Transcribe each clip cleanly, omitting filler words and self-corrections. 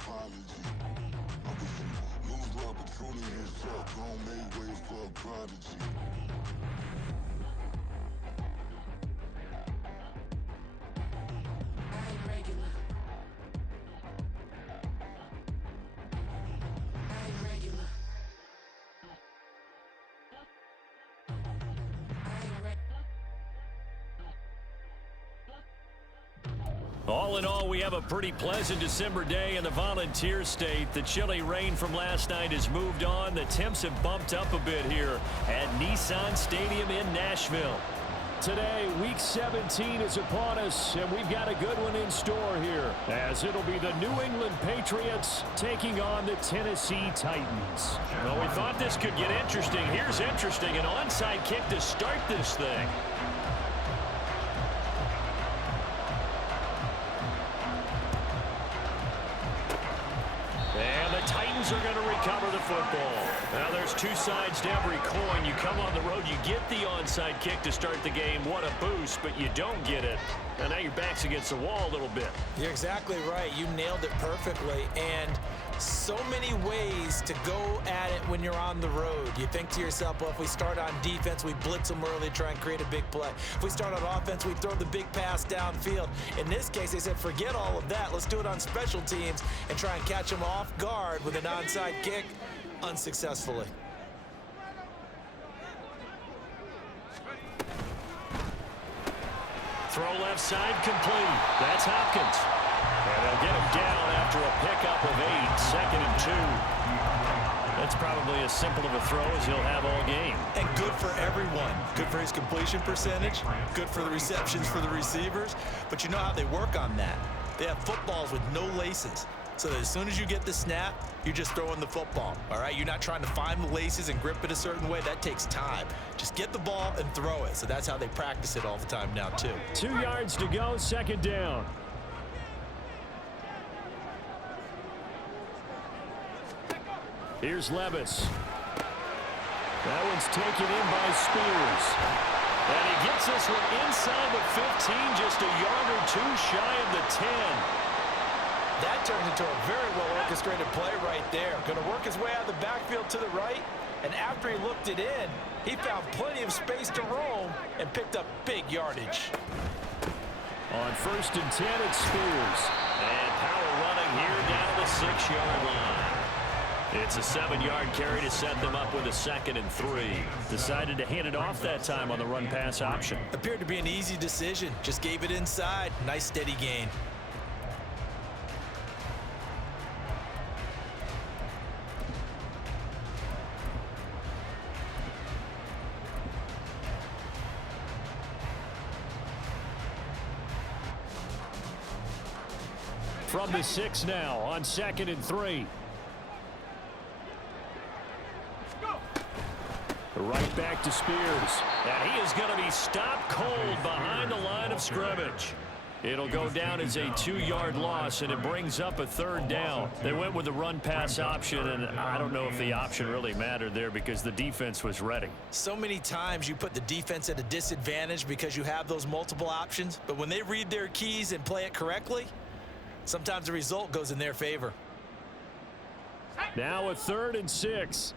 apology. I was some lose the opportunity himself, gon' make ways for a prodigy. All in all, we have a pretty pleasant December day in the Volunteer State. The chilly rain from last night has moved on. The temps have bumped up a bit here at Nissan Stadium in Nashville. Today, Week 17 is upon us, and we've got a good one in store here, as it'll be the New England Patriots taking on the Tennessee Titans. Well, we thought this could get interesting. Here's interesting, an onside kick to start this thing. Titans are going to recover the football. Now there's two sides to every coin. You come on the road, you get the onside kick to start the game. What a boost, but you don't get it. And now your back's against the wall a little bit. You're exactly right. You nailed it perfectly. And so many ways to go at it when you're on the road. You think to yourself, well, if we start on defense, we blitz them early, try and create a big play. If we start on offense, we throw the big pass downfield. In this case, they said, forget all of that. Let's do it on special teams and try and catch them off guard with an onside kick unsuccessfully. Throw left side complete. That's Hopkins. And they'll get him down after a pickup of 8, 2nd and 2. That's probably as simple of a throw as he'll have all game. And good for everyone. Good for his completion percentage. Good for the receptions for the receivers. But you know how they work on that. They have footballs with no laces. So that as soon as you get the snap, you're just throwing the football, all right? You're not trying to find the laces and grip it a certain way. That takes time. Just get the ball and throw it. So that's how they practice it all the time now, too. 2 yards to go, 2nd down. Here's Levis. That one's taken in by Spears. And he gets this one inside the 15, just a yard or two shy of the 10. That turns into a very well-orchestrated play right there. Going to work his way out of the backfield to the right, and after he looked it in, he found plenty of space to roam and picked up big yardage. On 1st and 10, it's Spears. And power running here down to the 6-yard line. It's a 7-yard carry to set them up with a 2nd and 3. Decided to hand it off that time on the run-pass option. Appeared to be an easy decision. Just gave it inside. Nice steady gain. From the 6 now on 2nd and 3. Right back to Spears. And he is going to be stopped cold behind the line of scrimmage. It'll go down as a 2-yard loss, and it brings up a 3rd down. They went with the run-pass option, and I don't know if the option really mattered there because the defense was ready. So many times you put the defense at a disadvantage because you have those multiple options, but when they read their keys and play it correctly, sometimes the result goes in their favor. Now a 3rd and 6.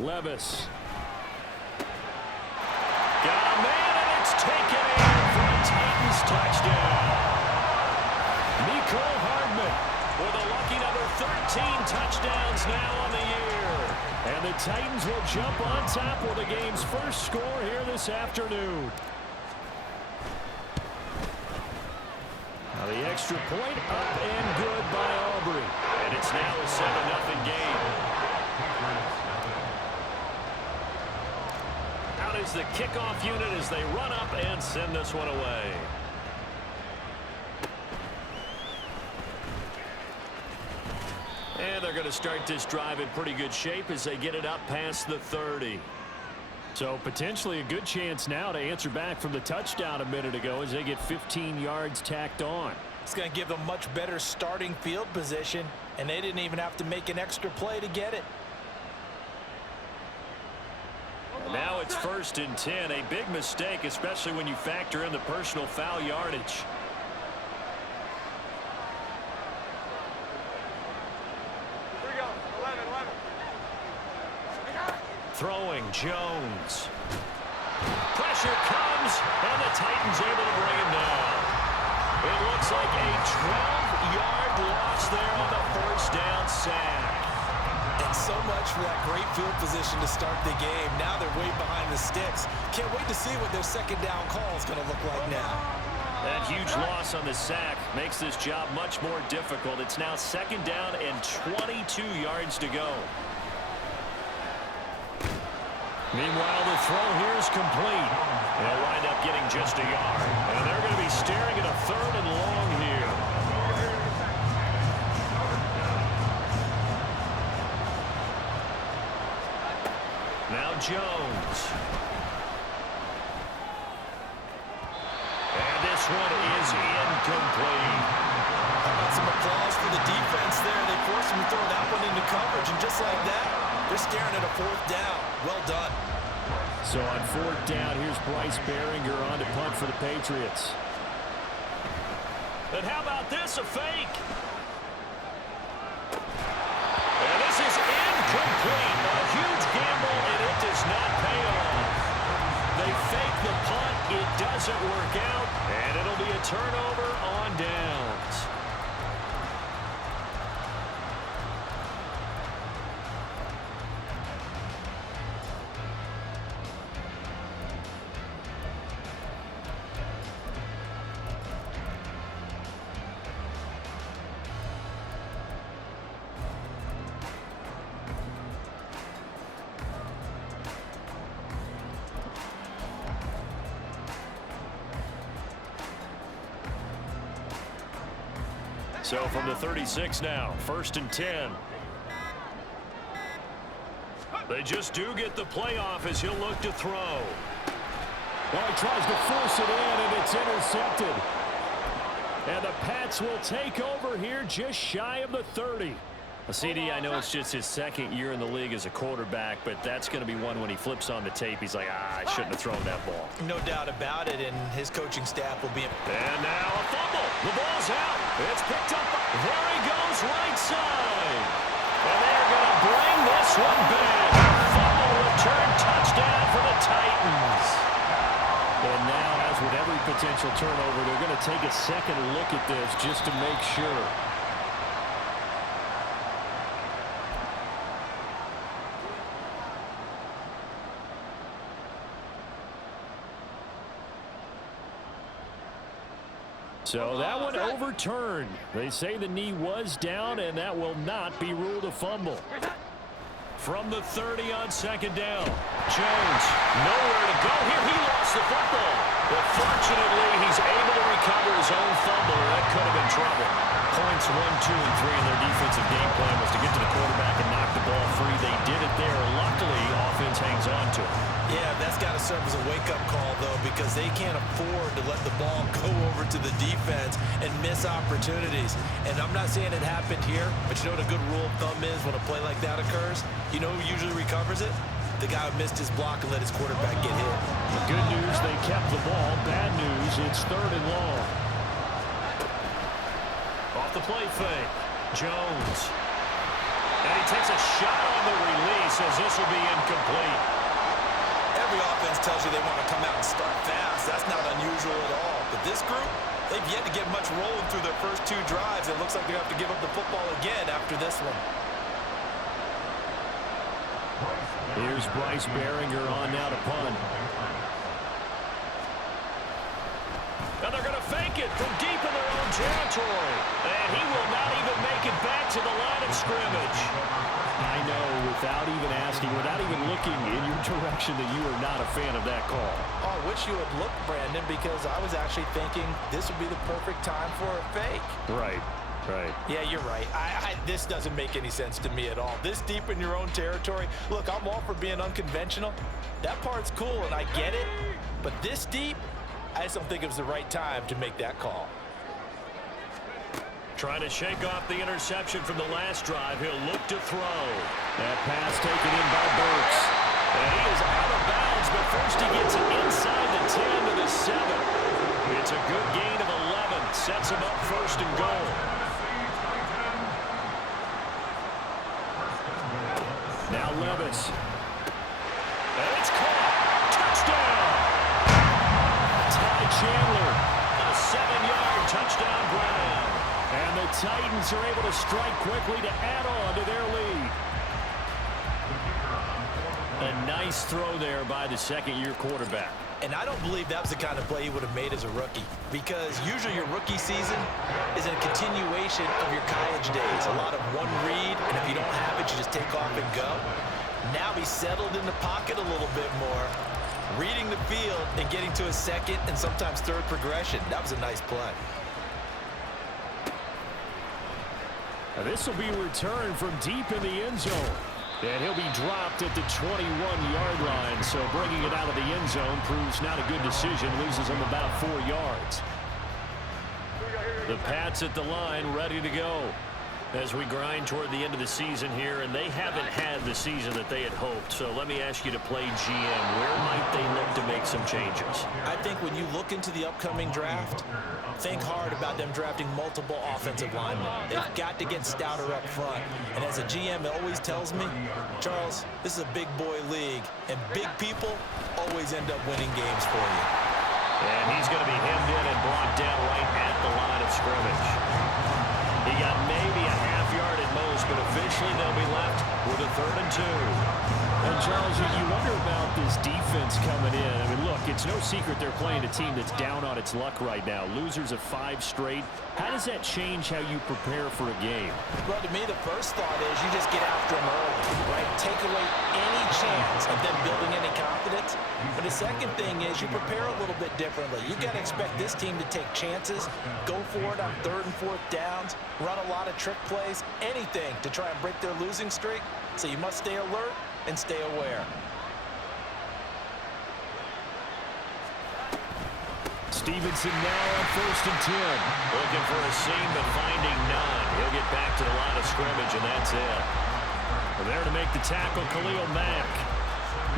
Levis. Got a man, and it's taken in for a Titans touchdown. Nicole Hardman with a lucky number 13 touchdowns now on the year. And the Titans will jump on top with the game's first score here this afternoon. Now the extra point up and good by Aubrey. And it's now a 7-0 game. Out is the kickoff unit as they run up and send this one away. And they're going to start this drive in pretty good shape as they get it up past the 30. So potentially a good chance now to answer back from the touchdown a minute ago as they get 15 yards tacked on. It's going to give them much better starting field position, and they didn't even have to make an extra play to get it. Now it's 1st and 10. A big mistake, especially when you factor in the personal foul yardage. Throwing Jones. Pressure comes, and the Titans able to bring him down. It looks like a 12-yard loss there on the 1st down sack. And so much for that great field position to start the game. Now they're way behind the sticks. Can't wait to see what their 2nd down call is going to look like now. That huge loss on the sack makes this job much more difficult. It's now 2nd down and 22 yards to go. Meanwhile, the throw here is complete. They'll wind up getting just a yard. And they're going to be staring at a 3rd and long here. Now Jones. And this one is incomplete. How about some applause for the defense there? They forced him to throw that one into coverage, and just like that, they're staring at a 4th down. Well done. So on 4th down, here's Bryce Behringer on to punt for the Patriots. And how about this, a fake? And this is incomplete. A huge gamble, and it does not pay off. They fake the punt. It doesn't work out, and it'll be a turnover on downs. So from the 36 now, 1st and 10. They just do get the playoff as he'll look to throw. Well, he tries to force it in, and it's intercepted. And the Pats will take over here just shy of the 30. CD, I know it's just his 2nd year in the league as a quarterback, but that's going to be one when he flips on the tape. He's like, I shouldn't have thrown that ball. No doubt about it, and his coaching staff will be... And now a fumble. The ball's out. It's picked up. There he goes, right side. And they're going to bring this one back. Fumble return touchdown for the Titans. And now, as with every potential turnover, they're going to take a second look at this just to make sure. So that one overturned. They say the knee was down, and that will not be ruled a fumble. From the 30 on 2nd down. Jones, nowhere to go here. He lost the football. But fortunately, he's able to recover his own fumble. That could have been trouble. Points 1, 2, and 3 in their defensive game plan was to get to the quarterback and knock the ball free. They did it there. Luckily, offense hangs on to it. Yeah, that's got to serve as a wake-up call, though, because they can't afford to let the ball go over to the defense and miss opportunities. And I'm not saying it happened here, but you know what a good rule of thumb is when a play like that occurs? You know who usually recovers it? The guy who missed his block and let his quarterback get hit. The good news, they kept the ball. Bad news, it's 3rd and long. Off the play fake, Jones. And he takes a shot on the release as this will be incomplete. Every offense tells you they want to come out and start fast. That's not unusual at all. But this group, they've yet to get much rolling through their first 2 drives. It looks like they're going to have to give up the football again after this one. Here's Bryce Behringer on now to punt. And they're going to fake it from deep in their own territory. And he will not even make it back to the line of scrimmage. I know, without even asking, without even looking in your direction, that you are not a fan of that call. Oh, I wish you had looked, Brandon, because I was actually thinking this would be the perfect time for a fake. Right. Right. Yeah, you're right. This doesn't make any sense to me at all. This deep in your own territory, look, I'm all for being unconventional. That part's cool, and I get it. But this deep, I just don't think it was the right time to make that call. Trying to shake off the interception from the last drive. He'll look to throw. That pass taken in by Burks. And he is out of bounds. but first he gets it inside the 10 to the 7. It's a good gain of 11. Sets him up first and goal. Now Levis. And it's caught. Touchdown. Ty Chandler. A 7-yard touchdown grab. And the Titans are able to strike quickly to add on to their lead. A nice throw there by the second-year quarterback. And I don't believe that was the kind of play he would have made as a rookie, because usually your rookie season is a continuation of your college days. A lot of one read, and if you don't have it, you just take off and go. Now he's settled in the pocket a little bit more, reading the field and getting to a second and sometimes third progression. That was a nice play. Now this will be returned from deep in the end zone. And he'll be dropped at the 21-yard line, so bringing it out of the end zone proves not a good decision. Loses him about 4 yards. The Pats at the line, ready to go as we grind toward the end of the season here, and they haven't had the season that they had hoped. So let me ask you to play GM. Where might they look to make some changes? I think when you look into the upcoming draft, think hard about them drafting multiple offensive linemen. They've got to get stouter up front. And as a GM, it always tells me, Charles, this is a big boy league, and big people always end up winning games for you. And he's going to be hemmed in and brought down right at the line of scrimmage. He got maybe a half yard at most, but officially they'll be left with a 3rd and 2. And Charles, you wonder about this defense coming in. I mean, look, it's no secret they're playing a team that's down on its luck right now. Losers of 5 straight. How does that change how you prepare for a game? Well, to me, the first thought is you just get after them early, right? Take away any chance of them building any confidence. But the second thing is you prepare a little bit differently. You got to expect this team to take chances, go for it on 3rd and 4th downs, run a lot of trick plays, anything to try and break their losing streak. So you must stay alert and stay aware. Stevenson now on 1st and 10. Looking for a seam, but finding none. He'll get back to the line of scrimmage, and that's it. Well, there to make the tackle, Khalil Mack.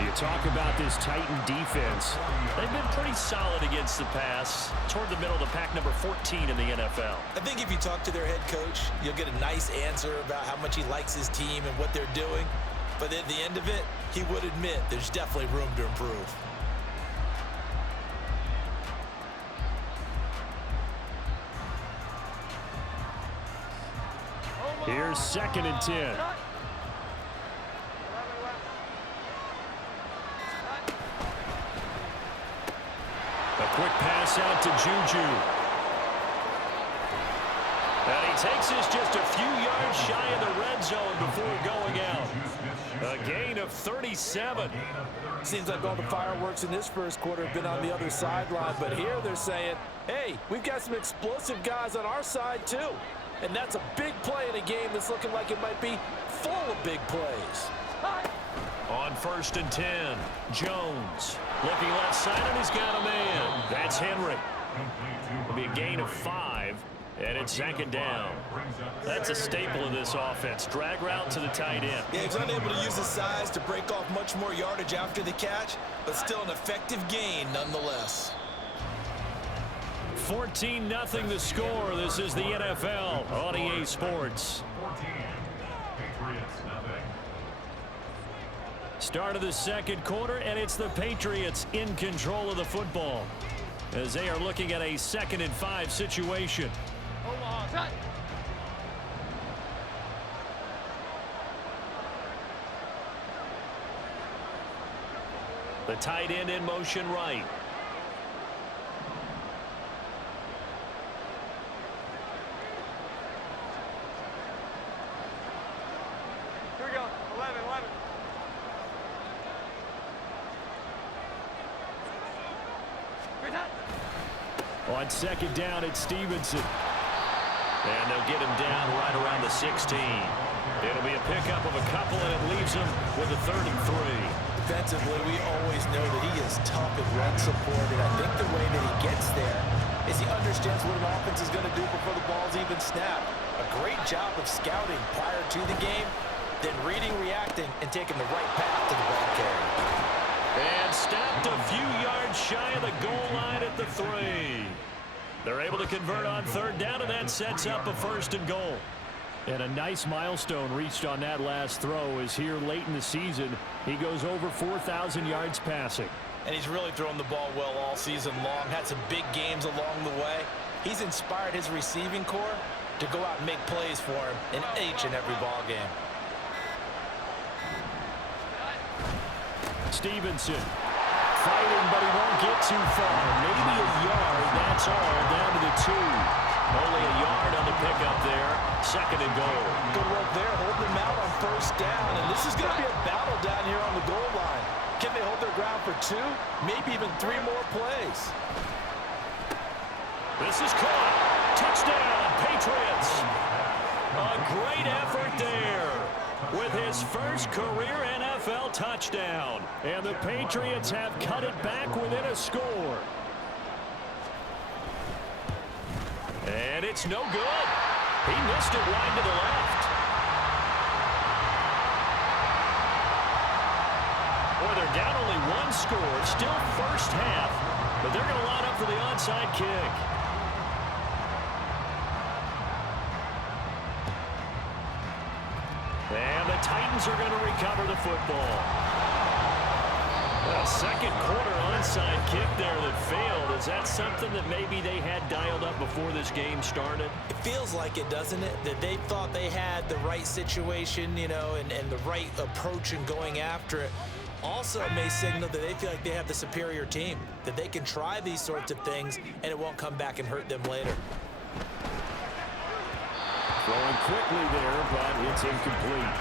You talk about this Titan defense. They've been pretty solid against the pass, toward the middle of the pack, number 14 in the NFL. I think if you talk to their head coach, you'll get a nice answer about how much he likes his team and what they're doing. But at the end of it, he would admit there's definitely room to improve. Here's 2nd and 10. A quick pass out to Juju. And he takes this just a few yards shy of the red zone before going out. A gain of 37. Seems like all the fireworks in this first quarter have been on the other sideline, but here they're saying, hey, we've got some explosive guys on our side too. And that's a big play in a game that's looking like it might be full of big plays. On 1st and 10, Jones looking left side, and he's got a man. That's Henry. It'll be a gain of 5, and it's 2nd down. That's a staple of this offense. Drag route to the tight end. Yeah, he's unable to use his size to break off much more yardage after the catch, but still an effective gain nonetheless. 14-0 the score. This is the NFL on EA Sports. Start of the second quarter, and it's the Patriots in control of the football as they are looking at a 2nd and 5 situation. The tight end in motion right. Here we go. 11. On 2nd down, it's Stevenson. And they'll get him down right around the 16. It'll be a pickup of a couple, and it leaves him with a 3rd and 3. Defensively, we always know that he is tough and run support, and I think the way that he gets there is he understands what an offense is going to do before the ball's even snapped. A great job of scouting prior to the game, then reading, reacting, and taking the right path to the ball carrier. And stopped a few yards shy of the goal line at the 3. They're able to convert on 3rd down, and that sets up a 1st and goal. And a nice milestone reached on that last throw as here late in the season, he goes over 4,000 yards passing. And he's really thrown the ball well all season long, had some big games along the way. He's inspired his receiving corps to go out and make plays for him in each and every ball game. Stevenson fighting, but he won't get too far. Maybe a yard, that's all, down to the 2. Only a yard on the pickup there. 2nd and goal. Good work there, holding them out on 1st down. And this is going to be a battle down here on the goal line. Can they hold their ground for 2? Maybe even 3 more plays. This is caught. Touchdown, Patriots. A great effort there with his first career NFL touchdown. And the Patriots have cut it back within a score. And it's no good. He missed it wide to the left. Boy, they're down only 1 score. Still first half. But they're going to line up for the onside kick. And the Titans are going to recover the football. A 2nd quarter onside kick there that failed. Is that something that maybe they had dialed up before this game started? It feels like it, doesn't it? That they thought they had the right situation, you know, and the right approach in going after it. Also may signal that they feel like they have the superior team, that they can try these sorts of things and it won't come back and hurt them later. Throwing quickly there, but it's incomplete.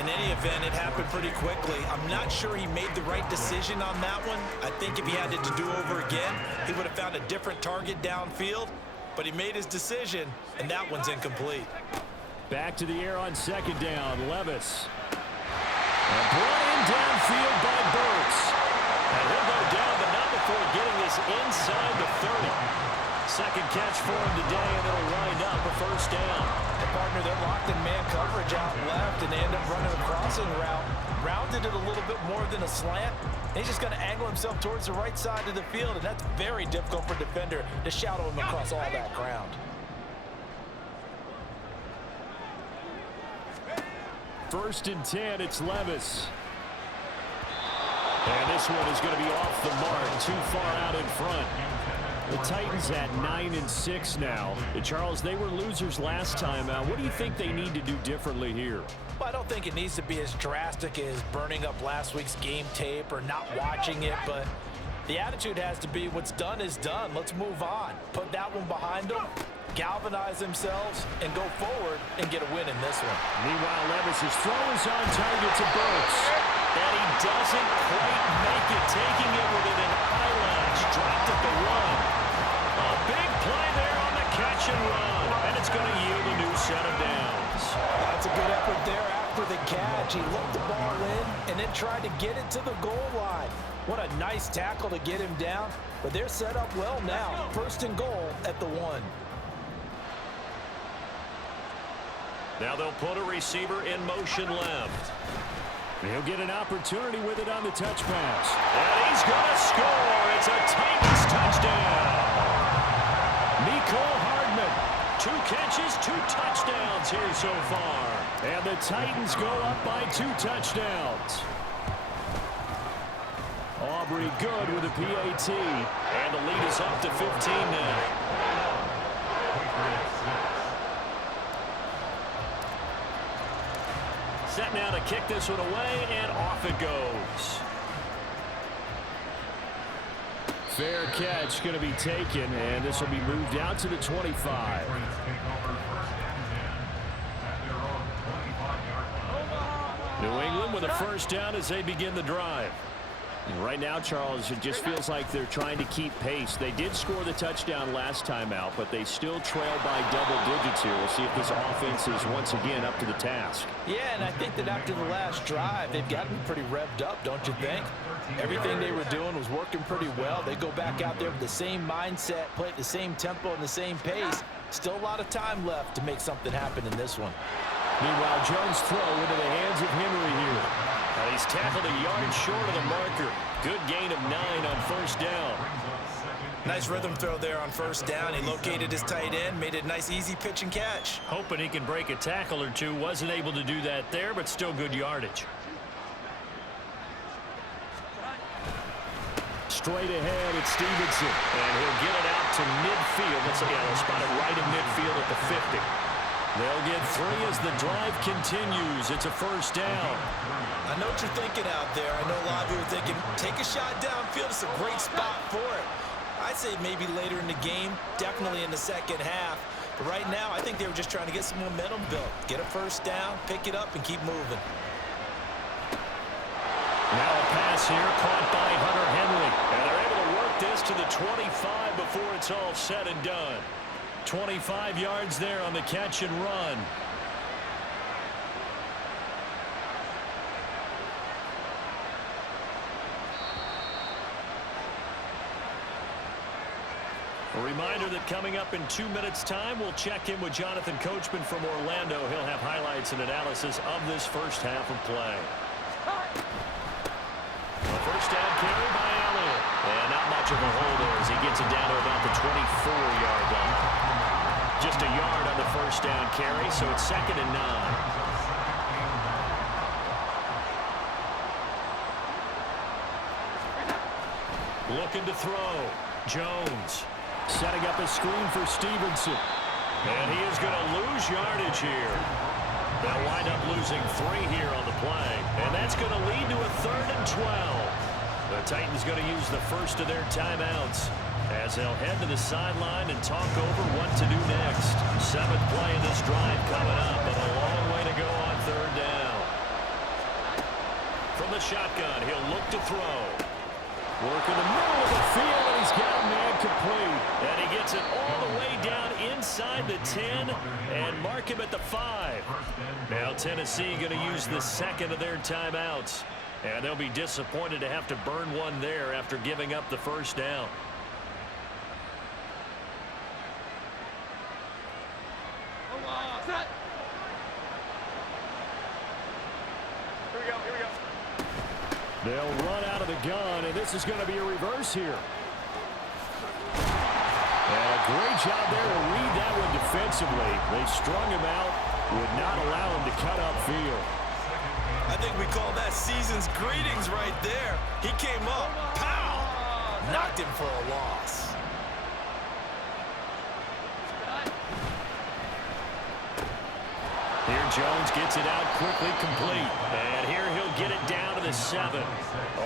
In any event, it happened pretty quickly. I'm not sure he made the right decision on that one. I think if he had it to do over again, he would have found a different target downfield. But he made his decision, and that one's incomplete. Back to the air on 2nd down, Levis. And brought in downfield by Burks. And he'll go down, but not before getting this inside the 30. 2nd catch for him today, and it'll wind up a 1st down. And partner, they're locked in man coverage out left, and they end up running a crossing route. Rounded it a little bit more than a slant. And he's just going to angle himself towards the right side of the field, and that's very difficult for a defender to shadow him across all that ground. First and 10, it's Levis. And this one is going to be off the mark, too far out in front. The Titans at 9-6 now. Charles, they were losers last time out. What do you think they need to do differently here? Well, I don't think it needs to be as drastic as burning up last week's game tape or not watching it, but the attitude has to be what's done is done. Let's move on. Put that one behind them, galvanize themselves, and go forward and get a win in this one. Meanwhile, Levis' throw is on target to Burks. And he doesn't quite make it, taking it within an eyelash. Dropped at the 1. A big play there on the catch and run. And it's going to yield a new set of downs. That's a good effort there after the catch. He looked the ball in and then tried to get it to the goal line. What a nice tackle to get him down. But they're set up well now. 1st and goal at the 1. Now they'll put a receiver in motion left. He'll get an opportunity with it on the touch pass. And he's going to score. It's a Titans touchdown. Mecole Hardman. 2 catches, 2 touchdowns here so far. And the Titans go up by 2 touchdowns. Aubrey good with a PAT. And the lead is up to 15 now. Set now to kick this one away, and off it goes. Fair catch going to be taken, and this will be moved out to the 25. New England with a 1st down as they begin the drive. And right now, Charles, it just feels like they're trying to keep pace. They did score the touchdown last time out, but they still trail by double digits here. We'll see if this offense is once again up to the task. Yeah, and I think that after the last drive, they've gotten pretty revved up, don't you think? Everything they were doing was working pretty well. They go back out there with the same mindset, play at the same tempo and the same pace. Still a lot of time left to make something happen in this one. Meanwhile, Jones' throw into the hands of Henry here. And he's tackled a yard short of the marker. Good gain of 9 on first down. Nice rhythm throw there on first down. He located his tight end, made it a nice easy pitch and catch. Hoping he can break a tackle or two. Wasn't able to do that there, but still good yardage. Straight ahead, it's Stevenson. And he'll get it out to midfield. They'll spot it right in midfield at the 50. They'll get 3 as the drive continues. It's a first down. I know what you're thinking out there. I know a lot of you are thinking, take a shot downfield. It's a great spot for it. I'd say maybe later in the game, definitely in the second half. But right now, I think they were just trying to get some momentum built. Get a first down, pick it up, and keep moving. Now a pass here caught by Hunter Henry. And they're able to work this to the 25 before it's all said and done. 25 yards there on the catch and run. A reminder that coming up in 2 minutes' time, we'll check in with Jonathan Coachman from Orlando. He'll have highlights and analysis of this first half of play. A first down carry by Allen. And not much of a hole there as he gets it down to about the 24-yard line. Just a yard on the first down carry, so it's 2nd and 9. Looking to throw. Jones. Setting up a screen for Stevenson. And he is going to lose yardage here. They'll wind up losing 3 here on the play. And that's going to lead to a 3rd and 12. The Titans going to use the first of their timeouts as they'll head to the sideline and talk over what to do next. 7th play of this drive coming up, and a long way to go on 3rd down. From the shotgun, he'll look to throw. Work in the middle of the field, and he's got a man complete. And he gets it all the way down inside the 10 and mark him at the 5. Now Tennessee going to use the 2nd of their timeouts. And they'll be disappointed to have to burn one there after giving up the first down. Here we go. They'll run out of the gun, and this is going to be a reverse here. And a great job there to read that one defensively. They strung him out, would not allow him to cut upfield. I think we call that season's greetings right there. He came up, pow! Knocked him for a loss. Here Jones gets it out quickly, complete. And here he'll get it down to the 7.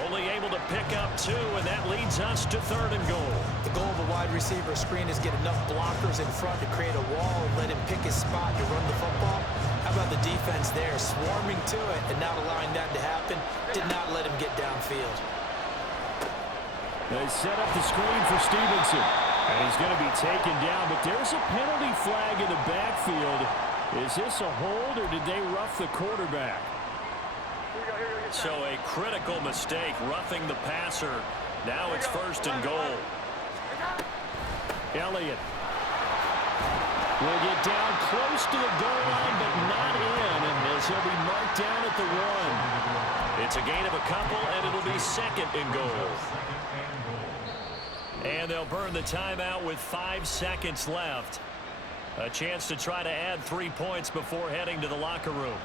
Only able to pick up 2, and that leads us to 3rd and goal. The goal of a wide receiver screen is get enough blockers in front to create a wall and let him pick his spot to run the football. How about the defense there, swarming to it and not allowing that to happen? Did not let him get downfield. They set up the screen for Stevenson, and he's going to be taken down, but there's a penalty flag in the backfield. Is this a hold, or did they rough the quarterback? So a critical mistake, roughing the passer. Now it's 1st and goal. Elliott will get down close to the goal line, but not in, as he'll be marked down at the 1. It's a gain of a couple, and it'll be 2nd and goal. And they'll burn the timeout with 5 seconds left. A chance to try to add 3 points before heading to the locker room.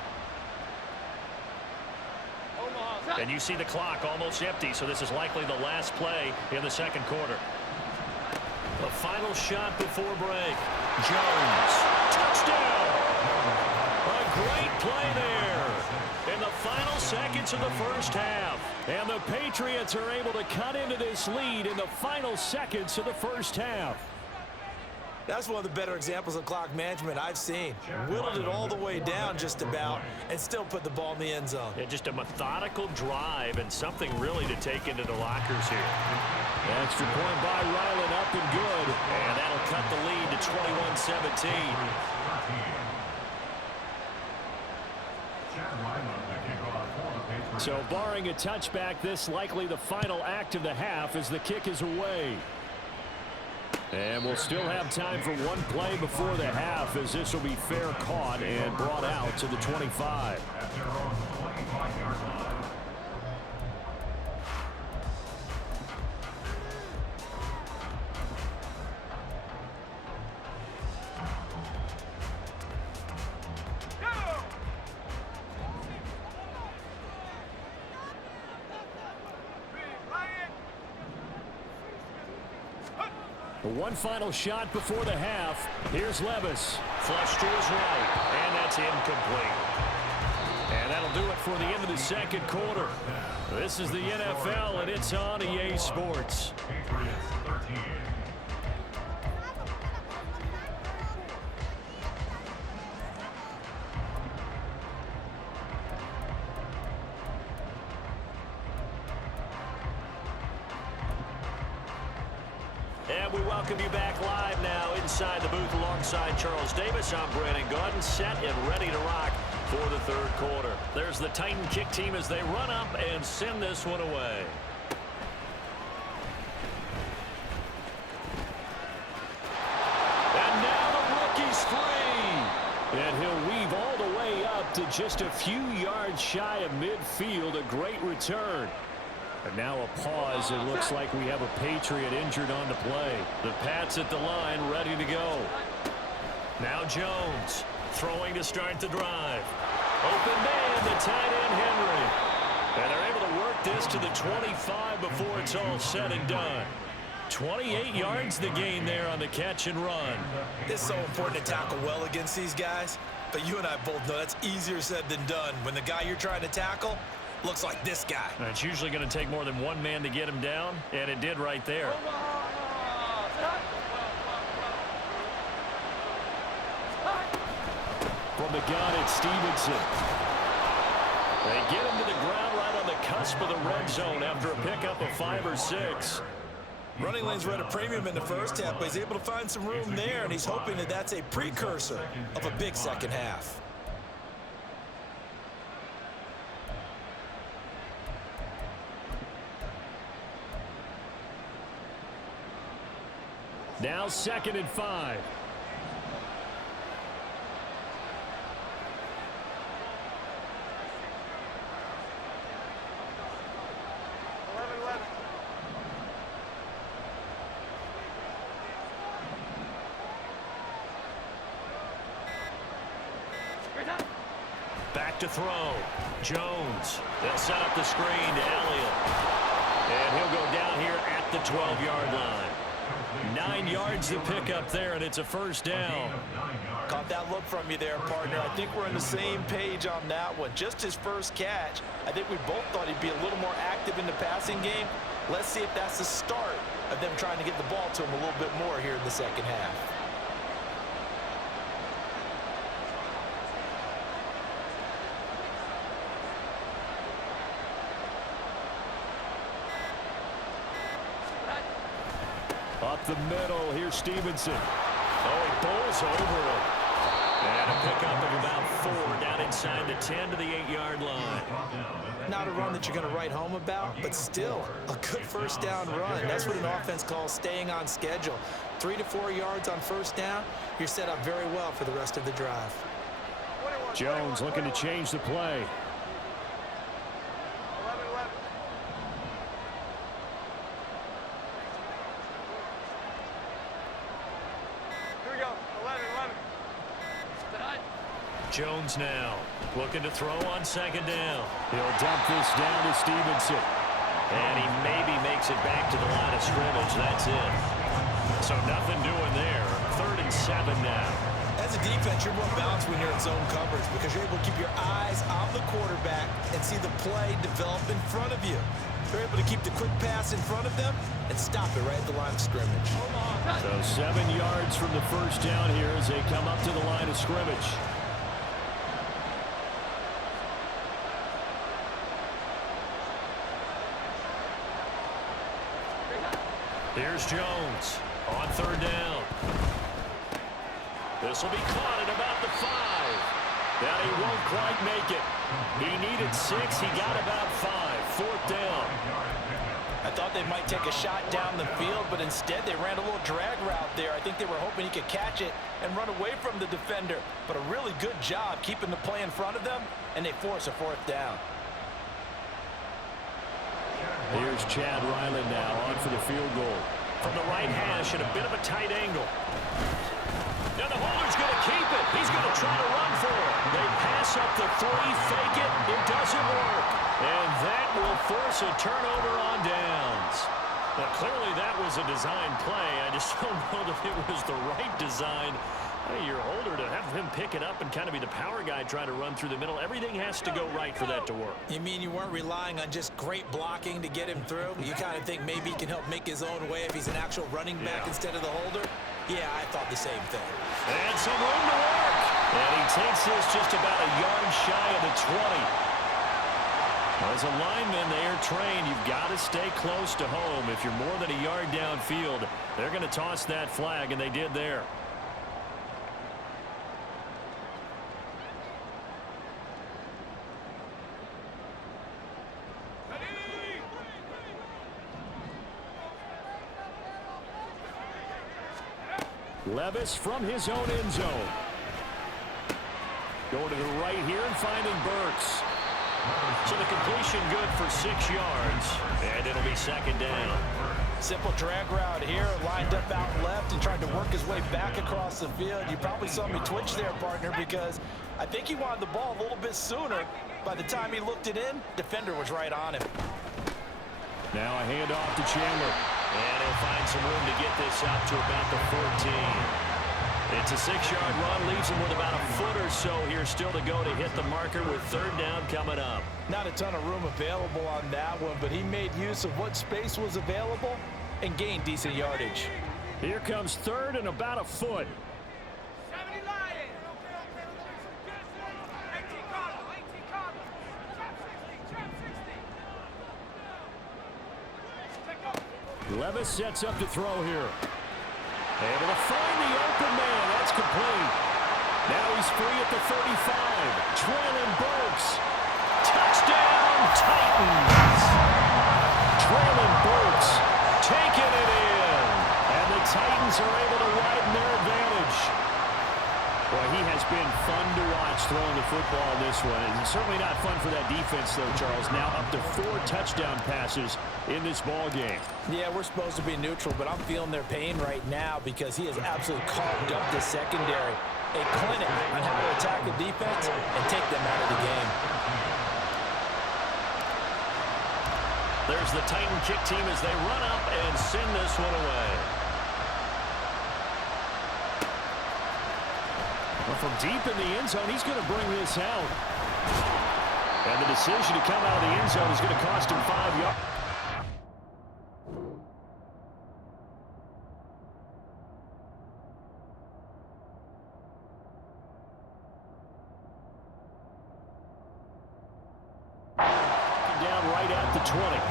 And you see the clock almost empty, so this is likely the last play in the 2nd quarter. The final shot before break. Jones. Touchdown! A great play there in the final seconds of the first half. And the Patriots are able to cut into this lead in the final seconds of the first half. That's one of the better examples of clock management I've seen. Whittled it all the way down just about and still put the ball in the end zone. Yeah, just a methodical drive and something really to take into the lockers here. Extra point by Ryland, up and good. And that'll cut the lead to 21-17. So barring a touchback, this likely the final act of the half as the kick is away. And we'll still have time for one play before the half, as this will be fair caught and brought out to the 25. One final shot before the half. Here's Levis. Flush to his right, and that's incomplete. And that'll do it for the end of the second quarter. This is the NFL, and it's on EA Sports. And we welcome you back live now inside the booth alongside Charles Davis. I'm Brandon Gaudin, set and ready to rock for the third quarter. There's the Titan kick team as they run up and send this one away. And now the rookie's free. And he'll weave all the way up to just a few yards shy of midfield. A great return. And now a pause. It looks like we have a Patriot injured on the play. The Pats at the line, ready to go. Now Jones throwing to start the drive. Open man, the tight end Henry. And they're able to work this to the 25 before it's all said and done. 28 yards the gain there on the catch and run. It's so important to tackle well against these guys. But you and I both know that's easier said than done when the guy you're trying to tackle looks like this guy. And it's usually going to take more than one man to get him down, and it did right there. From the gun, it's Stevenson. They get him to the ground right on the cusp of the red zone after a pickup of 5 or 6. Running lanes were at a premium in the first half, but he's able to find some room there, and he's hoping that that's a precursor of a big second half. Now 2nd and 5. Back to throw. Jones. They'll set up the screen to Elliott. And he'll go down here at the 12-yard line. 9 yards to pick up there, and it's a first down. Caught that look from you there, partner. I think we're on the same page on that one. Just his first catch. I think we both thought he'd be a little more active in the passing game. Let's see if that's the start of them trying to get the ball to him a little bit more here in the second half. Up the middle, here's Stevenson. Oh, he bowls over him. And a pickup of about 4 down inside the 10 to the 8-yard line. Not a run that you're going to write home about, but still a good first down run. That's what an offense calls staying on schedule. 3 to 4 yards on first down, you're set up very well for the rest of the drive. Jones looking to change the play. Jones now looking to throw on 2nd down. He'll dump this down to Stevenson. And he maybe makes it back to the line of scrimmage. That's it. So nothing doing there. 3rd and 7 now. As a defense, you're more balanced when you're in zone coverage because you're able to keep your eyes on the quarterback and see the play develop in front of you. They're able to keep the quick pass in front of them and stop it right at the line of scrimmage. So 7 yards from the first down here as they come up to the line of scrimmage. Here's Jones on 3rd down. This will be caught at about the 5. And he won't quite make it. He needed 6. He got about 5. 4th down. I thought they might take a shot down the field, but instead they ran a little drag route there. I think they were hoping he could catch it and run away from the defender. But a really good job keeping the play in front of them, and they force a 4th down. Here's Chad Ryland now on for the field goal. From the right hash at a bit of a tight angle. Now the holder's going to keep it. He's going to try to run for it. They pass up the 3, fake it. It doesn't work. And that will force a turnover on downs. Well, clearly that was a design play. I just don't know that it was the right design. Hey, your holder to have him pick it up and kind of be the power guy trying to run through the middle. Everything has to go right for that to work. You mean you weren't relying on just great blocking to get him through? You kind of think maybe he can help make his own way if he's an actual running back instead of the holder? Yeah, I thought the same thing. And some room to work. And he takes this just about a yard shy of the 20. As a lineman, they are trained. You've got to stay close to home. If you're more than a yard downfield, they're going to toss that flag, and they did there. Levis from his own end zone. Going to the right here and finding Burks. So the completion good for 6 yards, and it'll be second down. Simple drag route here, lined up out left and tried to work his way back across the field. You probably saw me twitch there, partner, because I think he wanted the ball a little bit sooner. By the time he looked it in, defender was right on him. Now a handoff to Chandler. And he'll find some room to get this out to about the 14. It's a 6-yard run, leaves him with about a foot or so here still to go to hit the marker with third down coming up. Not a ton of room available on that one, but he made use of what space was available and gained decent yardage. Here comes third and about a foot. 70 Lions. 18 Cardinals. 18 Cardinals. Trap 60. Levis sets up to throw here. Able to find the open man. That's complete. Now he's free at the 35. Traylon Burks. Touchdown, Titans. Traylon Burks taking it in. And the Titans are able to widen their advantage. Boy, he has been fun to watch throwing the football in this one. It's certainly not fun for that defense, though, Charles. Now up to 4 touchdown passes in this ball game. Yeah, we're supposed to be neutral, but I'm feeling their pain right now because he has absolutely carved up the secondary. A clinic on how to attack the defense and take them out of the game. There's the Titan kick team as they run up and send this one away. Well, from deep in the end zone, he's going to bring this out. And the decision to come out of the end zone is going to cost him 5 yards. Down right at the 20.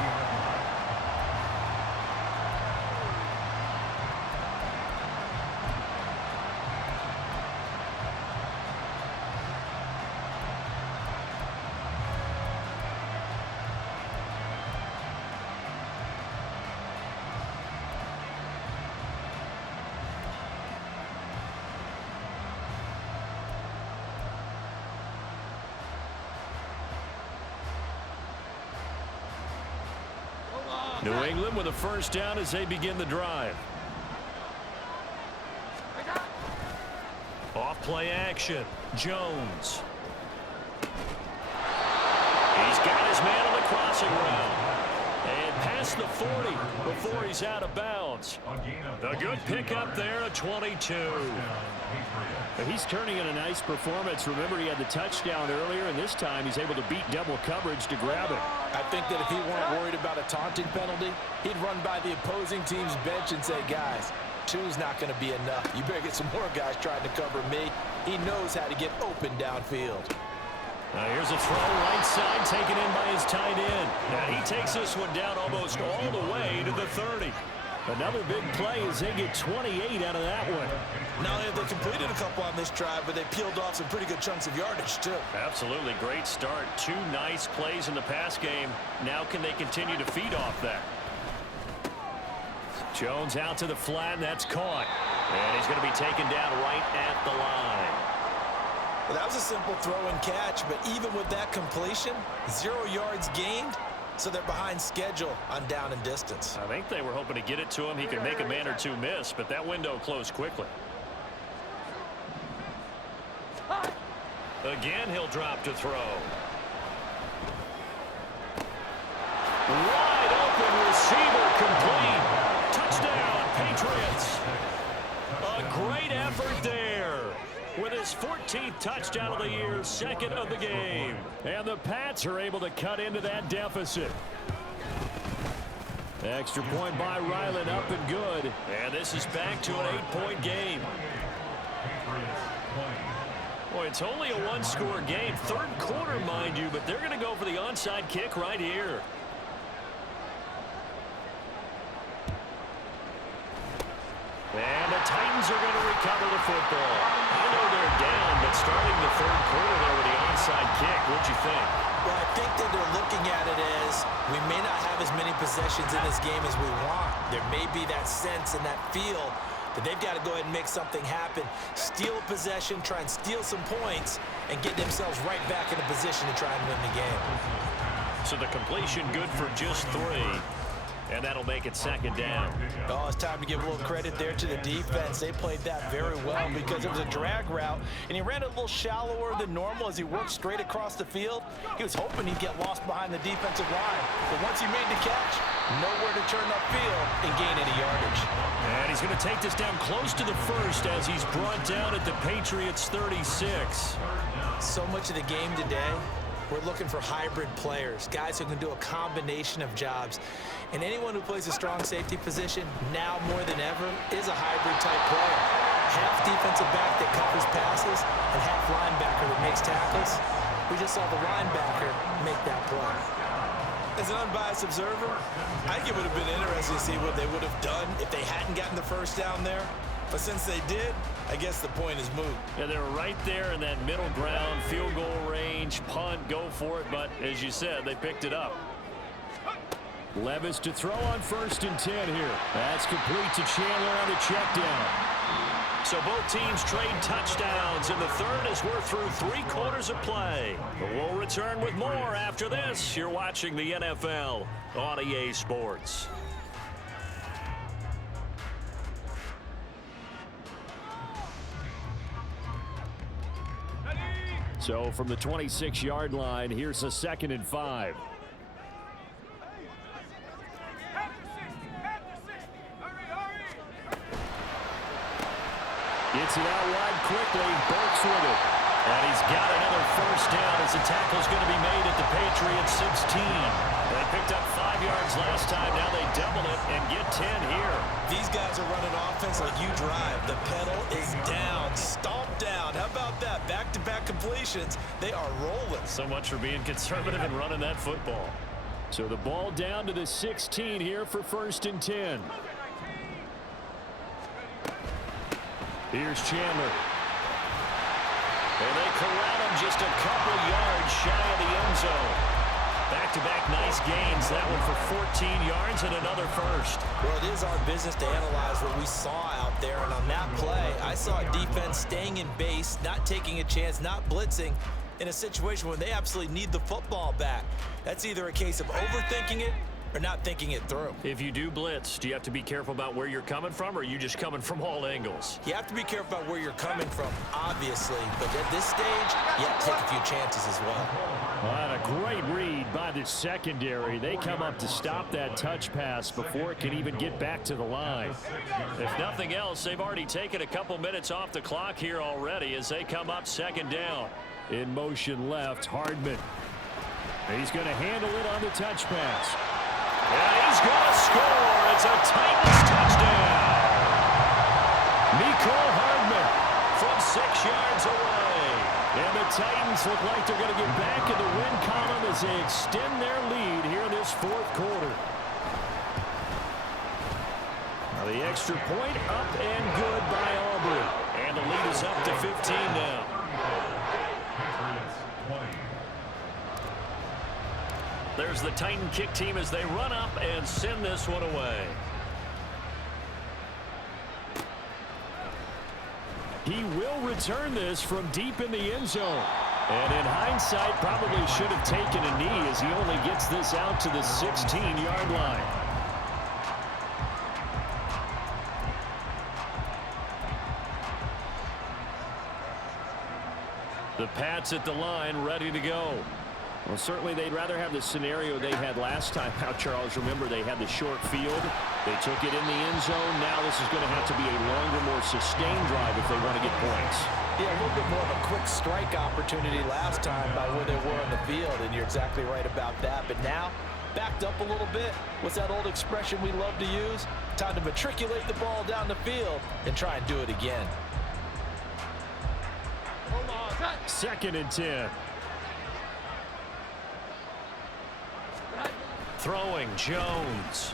New England with a first down as they begin the drive. Off play action. Jones. He's got his man on the crossing route. And past the 40 before he's out of bounds. A good pickup there at 22. He's turning in a nice performance. Remember, he had the touchdown earlier, and this time he's able to beat double coverage to grab it. I think that if he weren't worried about a taunting penalty, he'd run by the opposing team's bench and say, guys, 2's not going to be enough. You better get some more guys trying to cover me. He knows how to get open downfield. Now here's a throw right side taken in by his tight end. Now he takes this one down almost all the way to the 30. Another big play as they get 28 out of that one. Not only have they completed a couple on this drive, but they peeled off some pretty good chunks of yardage, too. Absolutely great start. 2 nice plays in the pass game. Now can they continue to feed off that? Jones out to the flat, and that's caught. And he's going to be taken down right at the line. Well, that was a simple throw and catch, but even with that completion, 0 yards gained. So they're behind schedule on down and distance. I think they were hoping to get it to him. He could make a man or 2 miss, but that window closed quickly. Again, he'll drop to throw. Wide open receiver complete. Patriots. A great effort there with his 14th touchdown of the year, second of the game. And the Pats are able to cut into that deficit. Extra point by Ryland, up and good. And this is back to an 8-point game. Boy, it's only a one-score game. Third quarter, mind you, but they're going to go for the onside kick right here. And the Titans are going to recover the football. I know they're down, but starting the third quarter there with the onside kick, what'd you think? Well, I think that they're looking at it as we may not have as many possessions in this game as we want. There may be that sense and that feel that they've got to go ahead and make something happen. Steal a possession, try and steal some points, and get themselves right back in a position to try and win the game. So the completion good for just 3. And that'll make it second down. Oh, it's time to give a little credit there to the defense. They played that very well because it was a drag route, and he ran a little shallower than normal as he worked straight across the field. He was hoping he'd get lost behind the defensive line. But once he made the catch, nowhere to turn upfield and gain any yardage. And he's going to take this down close to the first as he's brought down at the Patriots 36. So much of the game today, we're looking for hybrid players, guys who can do a combination of jobs. And anyone who plays a strong safety position, now more than ever, is a hybrid-type player. Half defensive back that covers passes and half linebacker that makes tackles. We just saw the linebacker make that play. As an unbiased observer, I think it would have been interesting to see what they would have done if they hadn't gotten the first down there. But since they did, I guess the point is moot. And they're right there in that middle ground, field goal range, punt, go for it. But as you said, they picked it up. Levis to throw on 1st and 10 here. That's complete to Chandler on the check down. So both teams trade touchdowns in the third as we're through 3 quarters of play. But we'll return with more after this. You're watching the NFL on EA Sports. So from the 26-yard line, here's a 2nd and 5. Gets it out wide quickly. Burks with it. And he's got another first down as the tackle's going to be made at the Patriots 16. They picked up 5 yards last time. Now they double it and get 10 here. These guys are running offense like you drive. The pedal is down, stomped down. How about that? Back-to-back completions. They are rolling. So much for being conservative and running that football. So the ball down to the 16 here for 1st and 10. Here's Chandler. And they corral him just a couple yards shy of the end zone. Back-to-back nice gains. That one for 14 yards and another first. Well, it is our business to analyze what we saw out there. And on that play, I saw a defense staying in base, not taking a chance, not blitzing in a situation where they absolutely need the football back. That's either a case of overthinking it or not thinking it through. If you do blitz, do you have to be careful about where you're coming from, or are you just coming from all angles? You have to be careful about where you're coming from, obviously. But at this stage, you have to take a few chances as well. And a great read by the secondary. They come up to stop that touch pass before it can even get back to the line. If nothing else, they've already taken a couple minutes off the clock here already as they come up 2nd down. In motion left, Hardman. He's going to handle it on the touch pass. And he's going to score. It's a Titans touchdown. Mecole Hardman from 6 yards away. And the Titans look like they're going to get back in the win column as they extend their lead here in this 4th quarter. Now the extra point up and good by Aubrey. And the lead is up to 15 now. There's the Titan kick team as they run up and send this one away. He will return this from deep in the end zone. And in hindsight, probably should have taken a knee as he only gets this out to the 16-yard line. The Pats at the line, ready to go. Well, certainly they'd rather have the scenario they had last time out, Charles. Remember, they had the short field. They took it in the end zone. Now this is going to have to be a longer, more sustained drive if they want to get points. Yeah, a little bit more of a quick strike opportunity last time by where they were on the field, and you're exactly right about that. But now, backed up a little bit. What's that old expression we love to use? Time to matriculate the ball down the field and try and do it again. 2nd and 10. Throwing, Jones.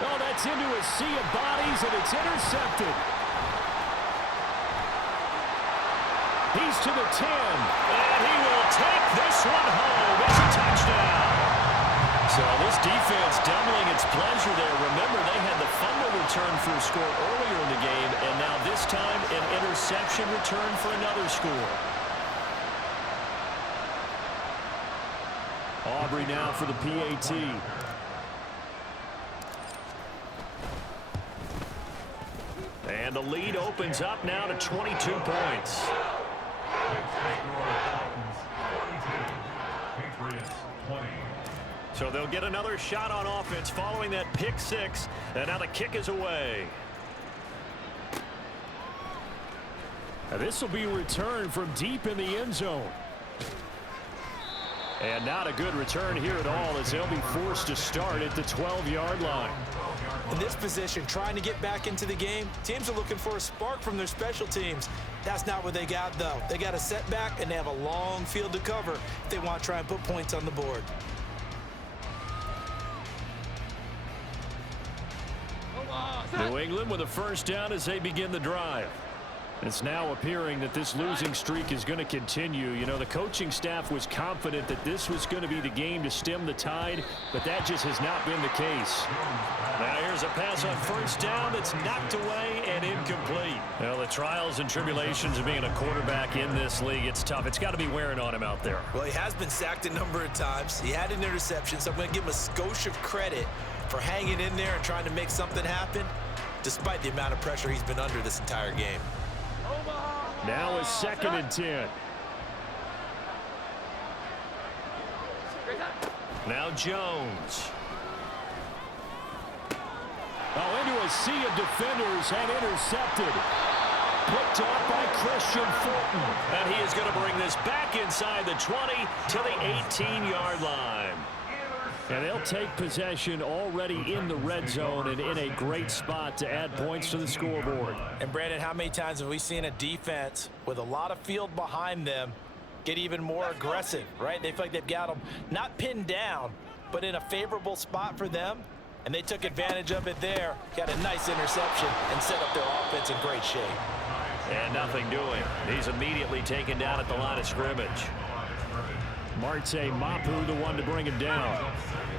Oh, that's into a sea of bodies, and it's intercepted. He's to the 10. And he will take this one home. It's a touchdown. So this defense doubling its pleasure there. Remember, they had the fumble return for a score earlier in the game, and now this time an interception return for another score. Aubrey now for the PAT. And the lead opens up now to 22 points. So they'll get another shot on offense following that pick six. And now the kick is away. This will be returned from deep in the end zone. And not a good return here at all, as they'll be forced to start at the 12-yard line. In this position, trying to get back into the game, teams are looking for a spark from their special teams. That's not what they got, though. They got a setback, and they have a long field to cover if they want to try and put points on the board. New England with a first down as they begin the drive. It's now appearing that this losing streak is going to continue. You know, the coaching staff was confident that this was going to be the game to stem the tide, but that just has not been the case. Now here's a pass on first down that's knocked away and incomplete. Well, the trials and tribulations of being a quarterback in this league, it's tough. It's got to be wearing on him out there. Well, he has been sacked a number of times. He had an interception, so I'm going to give him a skosh of credit for hanging in there and trying to make something happen, despite the amount of pressure he's been under this entire game. Now is 2nd and 10. Now Jones. Oh, into a sea of defenders and intercepted. Picked up by Christian Fulton. And he is going to bring this back inside the 20 to the 18-yard line. And they'll take possession already in the red zone and in a great spot to add points to the scoreboard. And, Brandon, how many times have we seen a defense with a lot of field behind them get even more aggressive, right? They feel like they've got them not pinned down, but in a favorable spot for them, and they took advantage of it there, got a nice interception, and set up their offense in great shape. And nothing doing. He's immediately taken down at the line of scrimmage. Marte Mapu, the one to bring him down.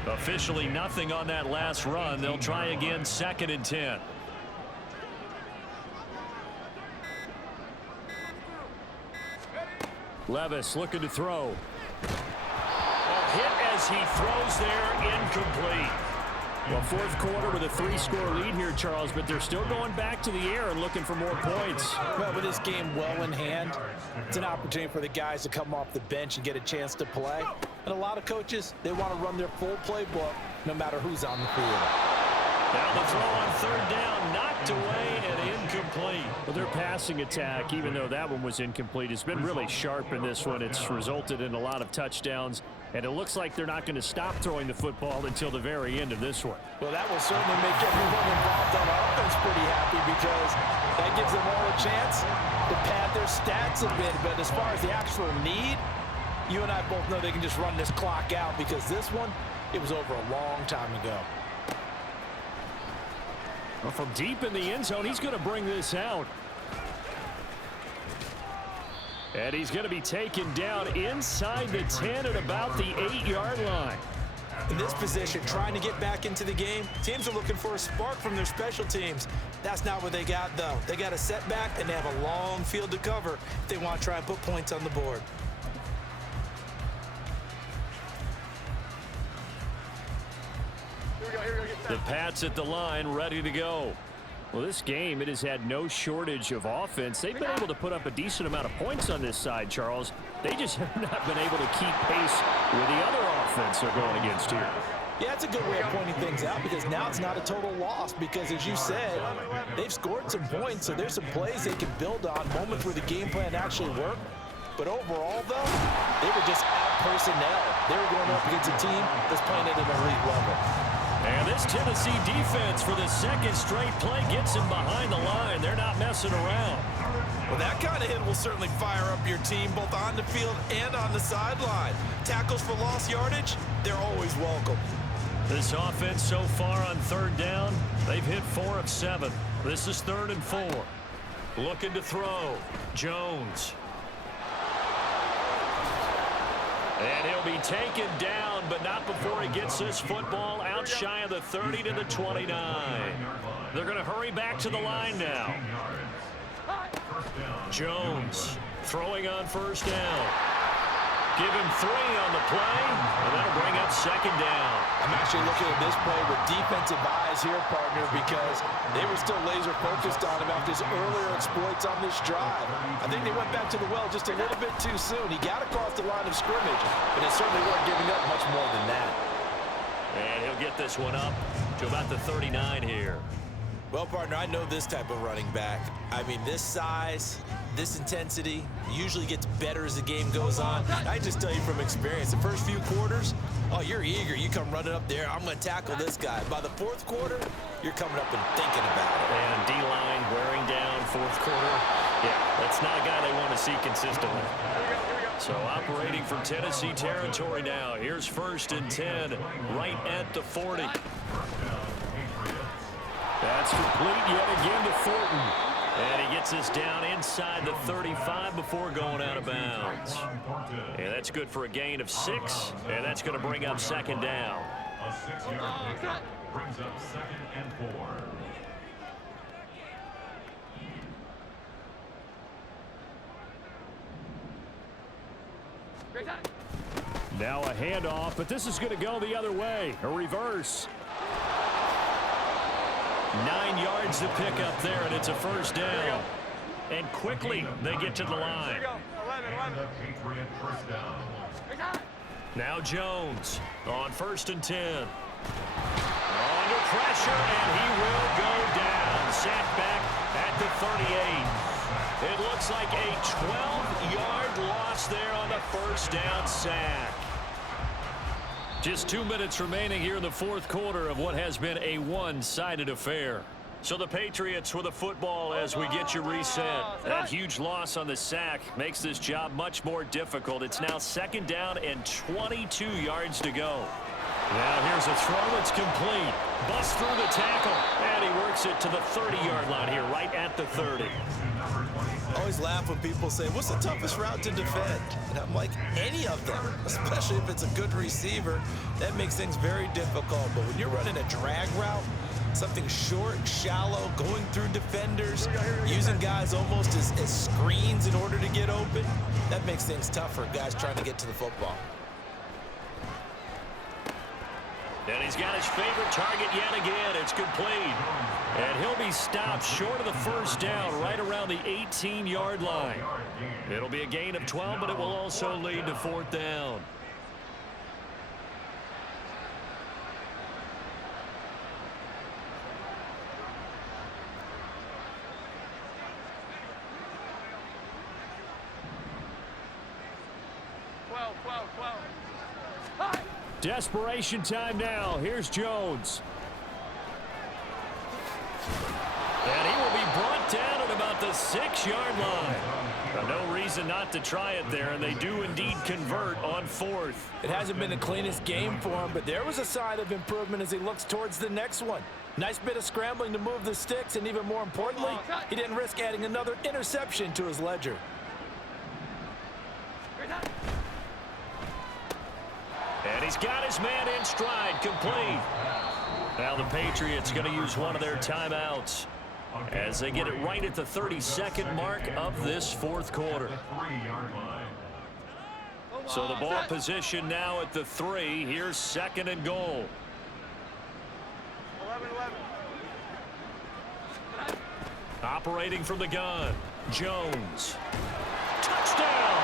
Officially nothing on that last run. They'll try again, 2nd and 10. Levis looking to throw. A hit as he throws there, incomplete. Well, fourth quarter with a 3-score lead here, Charles, but they're still going back to the air and looking for more points. Well, with this game well in hand, it's an opportunity for the guys to come off the bench and get a chance to play. And a lot of coaches, they want to run their full playbook no matter who's on the field. Now the throw on 3rd down, knocked away and incomplete. Well, their passing attack, even though that one was incomplete, has been really sharp in this one. It's resulted in a lot of touchdowns, and it looks like they're not going to stop throwing the football until the very end of this one. Well, that will certainly make everyone involved on offense pretty happy, because that gives them all a chance to pad their stats a bit. But as far as the actual need, you and I both know they can just run this clock out, because this one, it was over a long time ago. Well, from deep in the end zone, he's going to bring this out. And he's going to be taken down inside the 10 at about the 8-yard line. In this position, trying to get back into the game, teams are looking for a spark from their special teams. That's not what they got, though. They got a setback, and they have a long field to cover if they want to try and put points on the board. The Pats at the line, ready to go. Well, this game, it has had no shortage of offense. They've been able to put up a decent amount of points on this side, Charles. They just have not been able to keep pace with the other offense they're going against here. Yeah, it's a good way of pointing things out because now it's not a total loss because, as you said, they've scored some points, so there's some plays they can build on, moments where the game plan actually worked. But overall, though, they were just out-personnel. They were going up against a team that's playing at an elite level. And this Tennessee defense for the second straight play gets him behind the line. They're not messing around. Well, that kind of hit will certainly fire up your team both on the field and on the sideline. Tackles for lost yardage, they're always welcome. This offense so far on third down, they've hit 4 of 7. This is 3rd and 4. Looking to throw. Jones. And he'll be taken down, but not before he gets this football out shy of the 30 to the 29. They're going to hurry back to the line now. Jones throwing on first down. Give him 3 on the play, and that'll bring up second down. I'm actually looking at this play with defensive eyes here, partner, because they were still laser focused on him after his earlier exploits on this drive. I think they went back to the well just a little bit too soon. He got across the line of scrimmage, but it certainly weren't giving up much more than that. And he'll get this one up to about the 39 here. Well, partner, I know this type of running back. I mean, this size, this intensity usually gets better as the game goes on. I just tell you from experience, the first few quarters, oh, you're eager. You come running up there, I'm going to tackle this guy. By the fourth quarter, you're coming up and thinking about it. And D-line wearing down fourth quarter. Yeah, that's not a guy they want to see consistently. So operating from Tennessee territory now. Here's 1st and 10 right at the 40. That's complete yet again to Thornton. And he gets this down inside the 35 before going out of bounds. And that's good for a gain of 6. And that's going to bring up second down. A 6-yard pickup brings up 2nd and 4. Now a handoff, but this is going to go the other way. A reverse. 9 yards to pick up there, and it's a first down. And quickly they get to the line. Now Jones on 1st and 10. Under pressure, and he will go down. Sacked back at the 38. It looks like a 12-yard loss there on the first down sack. Just 2 minutes remaining here in the fourth quarter of what has been a one-sided affair. So the Patriots with the football as we get you reset. That huge loss on the sack makes this job much more difficult. It's now 2nd down and 22 yards to go. Now here's a throw that's complete. Busts through the tackle, and he works it to the 30-yard line here, right at the 30. I always laugh when people say, what's the toughest route to defend? And I'm like, any of them, especially if it's a good receiver. That makes things very difficult. But when you're running a drag route, something short, shallow, going through defenders, using guys almost as screens in order to get open, that makes things tough for guys trying to get to the football. And he's got his favorite target yet again. It's complete. And he'll be stopped short of the first down right around the 18-yard line. It'll be a gain of 12, but it will also lead to 4th down. Desperation time now. Here's Jones. And he will be brought down at about the 6-yard line. No reason not to try it there, and they do indeed convert on 4th. It hasn't been the cleanest game for him, but there was a sign of improvement as he looks towards the next one. Nice bit of scrambling to move the sticks, and even more importantly, he didn't risk adding another interception to his ledger. And he's got his man in stride, complete. Now the Patriots going to use one of their timeouts as they get it right at the 32nd mark of this fourth quarter. So the ball position now at the 3. Here's 2nd and goal. 11. Operating from the gun, Jones. Touchdown!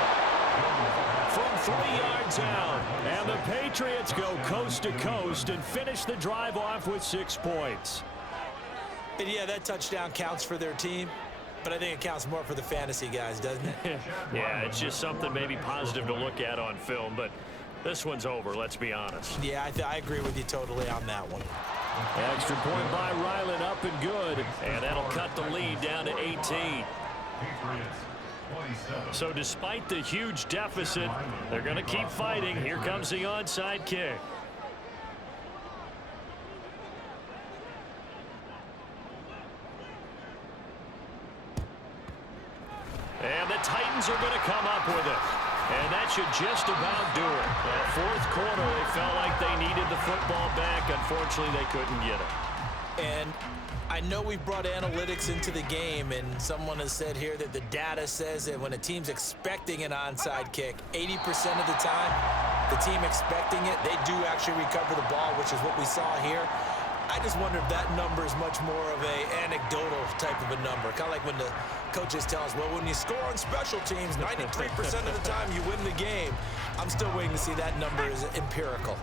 3 yards out. And the Patriots go coast to coast and finish the drive off with 6 points. And yeah, that touchdown counts for their team, but I think it counts more for the fantasy guys, doesn't it? Yeah, it's just something maybe positive to look at on film, but this one's over, let's be honest. Yeah, I agree with you totally on that one. Extra point by Ryland, up and good, and that'll cut the lead down to 18. Patriots 27. So despite the huge deficit, they're going to keep fighting. Here comes the onside kick. And the Titans are going to come up with it. And that should just about do it. Fourth quarter, they felt like they needed the football back. Unfortunately, they couldn't get it. And I know we brought analytics into the game, and someone has said here that the data says that when a team's expecting an onside kick, 80% of the time, the team expecting it, they do actually recover the ball, which is what we saw here. I just wonder if that number is much more of a anecdotal type of a number. Kind of like when the coaches tell us, well, when you score on special teams, 93% of the time you win the game. I'm still waiting to see that number is empirical.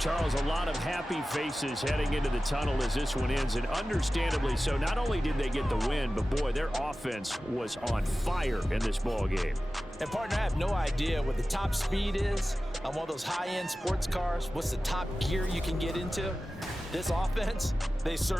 Charles, a lot of happy faces heading into the tunnel as this one ends, and understandably so. Not only did they get the win, but boy, their offense was on fire in this ball game. And partner, I have no idea what the top speed is on one of those high-end sports cars. What's the top gear you can get into? This offense, they certainly